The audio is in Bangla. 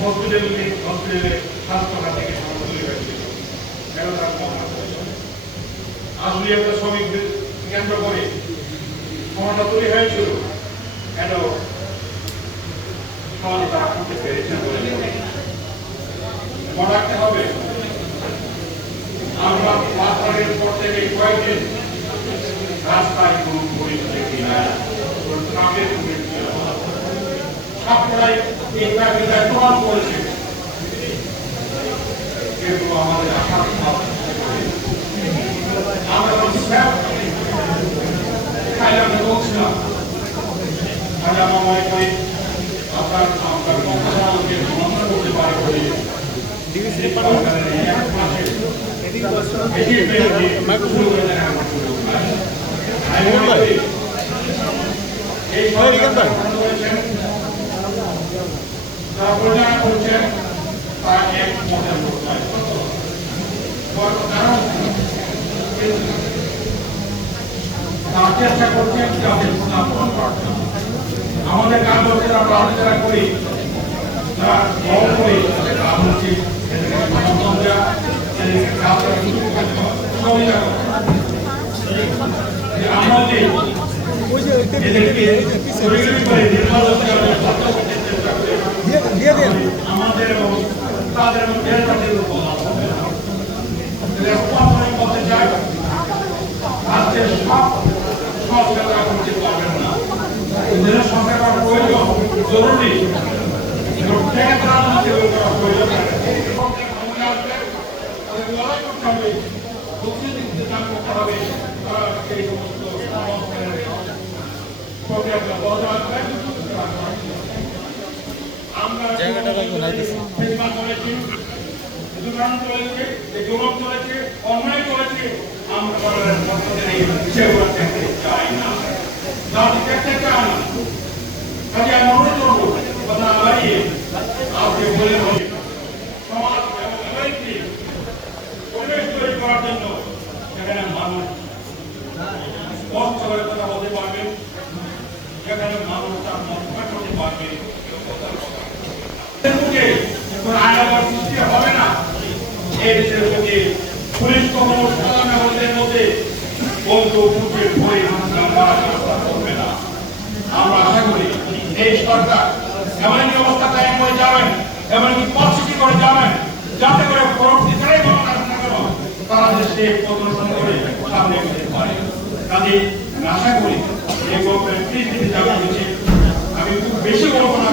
হসপিটালে স্বাস্থ্য থেকে তুলে হয়েছিল কেন তার আসলে একটা শ্রমিকদের কেন্দ্র করে ক্ষমতা তৈরি হয়েছিল কেন সমাজে তারা করতে পেরেছে মনে রাখতে হবে আমরা মাথার পর থেকে কয়েকদিন রাস্তায় কোনো পুলিশ দেখি না ট্রাকের সবটাই এই ট্রাফিকটা প্রমাণ করেছে কিন্তু আমাদের আশা আমরা খাইলাম বলছিলাম আজ আমার মনে করি আপনার পক্ষাকে মন্ত্র করতে পারে বলে চেষ্টা করছেন আমাদের কাজ হচ্ছে আমরা আলোচনা করি আমাদের তাদের মধ্যে করতে চাই আজকে সব সংস্কার করতে পারবেন না সংস্কার করার প্রয়োজন জরুরি জায়গাটা লাগবে না অন্যায় করেছে আমরা চাই না চাই না কাজে আমি অনুরোধ করবো কথা বাড়িয়ে আপনি বলে সমাজ এবং পরিবেশ তৈরি করার জন্য সেখানে মানুষ পথ চলার কথা বলতে পারবে যেখানে মানুষ তার মত করতে পারবে আইনার সৃষ্টি হবে না এই দেশের মধ্যে পুলিশ কখনো সাধারণ মধ্যে বন্ধু বুঝে ভয় করবে না আমরা আশা করি এই সরকার এমন একটি অবস্থা কায়েম করে যাবেন এমন একটি পথ সৃষ্টি করে যাবেন যাতে করে পরবর্তীকালে তারা দেশে প্রদর্শন করে সামনে যেতে পারে কাজে আশা করি এই গভর্নমেন্ট যাবে আমি খুব বেশি বলবো না